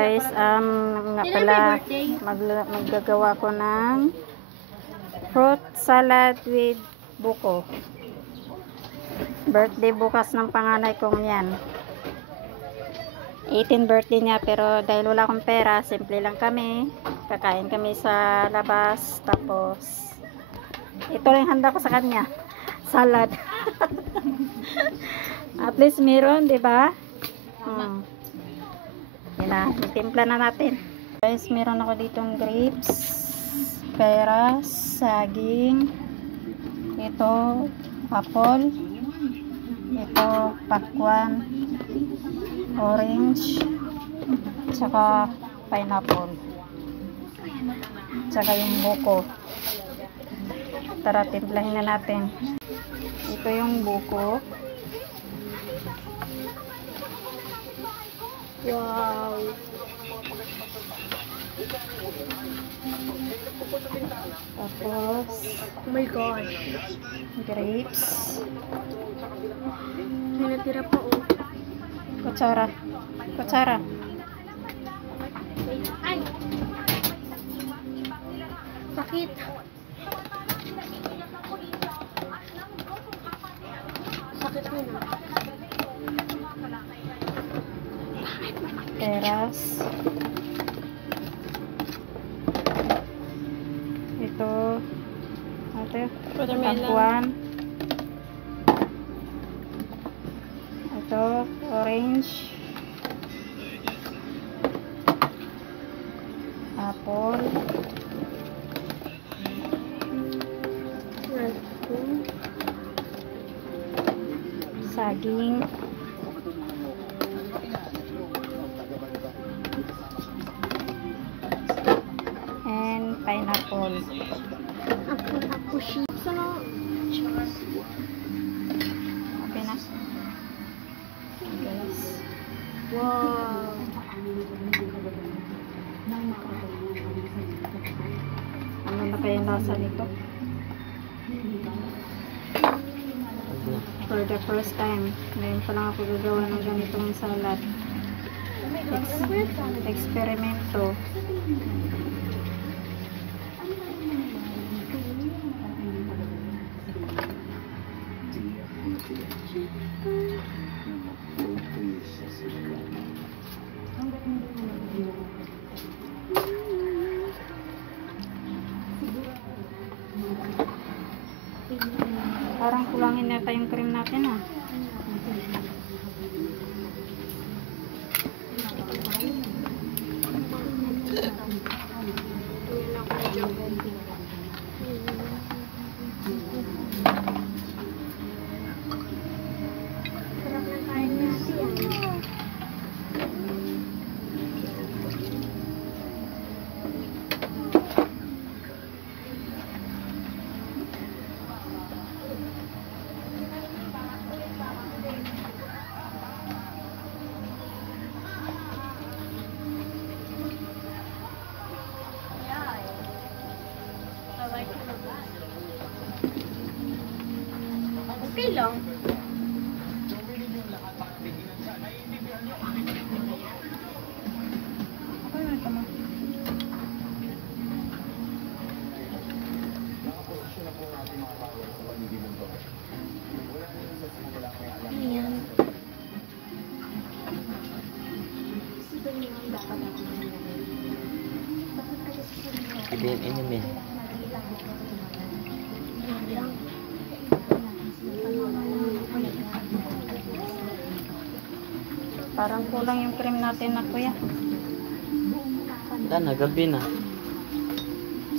Guys, nga pala maggagawa ko ng fruit salad with buko. Birthday bukas ng panganay kong yan. 18 birthday niya, pero dahil wala akong pera, simple lang kami. Kakain kami sa labas, tapos ito lang handa ko sa kanya, salad. At least meron, di ba? Yan na, timpla na natin. Guys, meron ako ditong grapes, peras, saging, ito apple, ito pakwan, orange, tsaka pineapple, tsaka yung buko. Tara, timplahin na natin. Ito yung buko. Wow. Tapos, Oh my gosh. grapes. May natira pa oh. Kutsara. Kutsara. Ay! Sakit. Sakit mo na. Peras. Ito. Pakwan. Ito, orange. Apple. Saging. And pineapple. Ako siya. Sana. Okay na. Guys. Wow. Ano na kaya lasa nito? For the first time. Ngayon pa lang ako gagawa ng ganitong salad. Eksperimento. Parang kulangin yata yung cream natin ah. Okay lang. Piliin inumin. Parang kulang yung cream natin na kuya. Wala na, gabi na.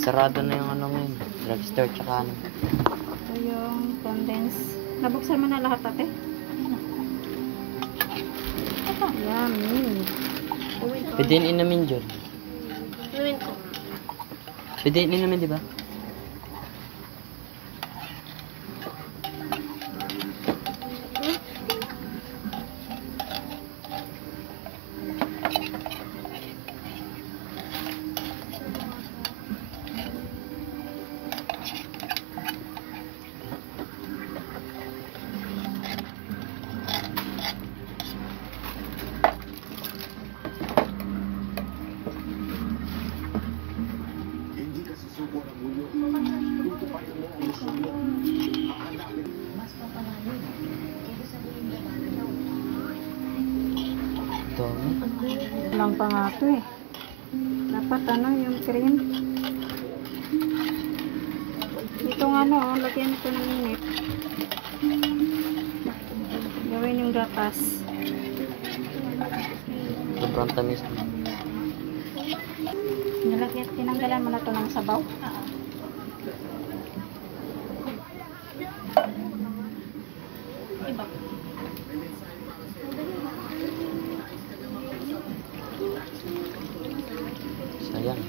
Sarado na yung ano ngayon. Drugstore tsaka ano. Ito yung condense. Nabuksan mo na lahat ate? Yummy. Pwedeng inumin dyan. Inumin ko. Pwedeng inumin, di ba? lang pa nga ito eh. Dapat ano yung cream. Itong ano, lagyan ito ng init. Gawin yung gatas. Sobrang tamis. Nilagyan, tinanggalan mo na ito ng sabaw. Iba. Sayang.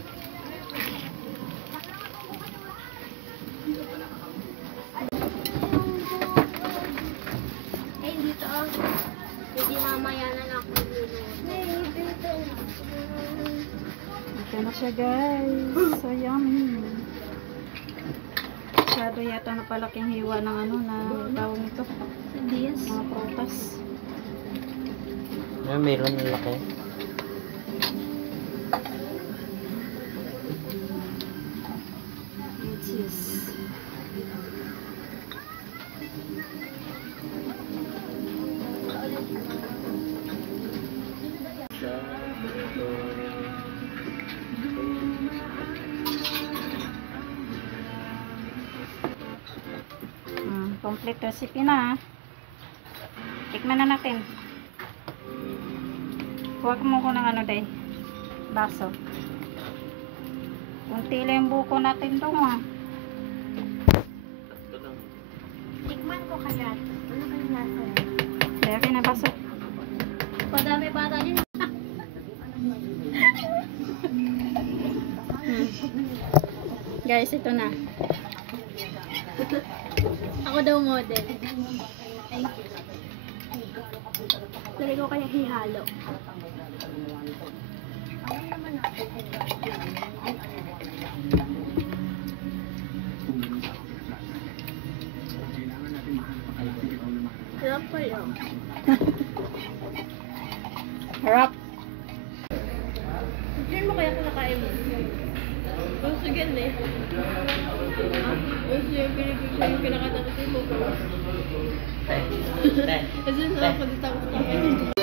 Eh, dito ah. Hindi mamaya na lang ako Ito na siya guys. So yummy. Masyado yata na palaking hiwa ng ano na tawag nito. Dias. Mga prutas. Meron na laki. Which is complete recipe na. Tikman na natin. Huwag mo ko ng ano day. Baso. Kunti lang yung buko natin doon ah. Tikman ko kaya. Ano kayong lasa? Kaya kayo na baso. Padami bata niyo. Guys, ito na. Ako daw model. Thank you. Lagay ko kaya hihalo. Sarap pa yun. Harap. Hindi mo kaya kinakain mo? Gusto gan eh. Gusto yung kinakatapos mo. Kasi nakakalitan ko sa akin.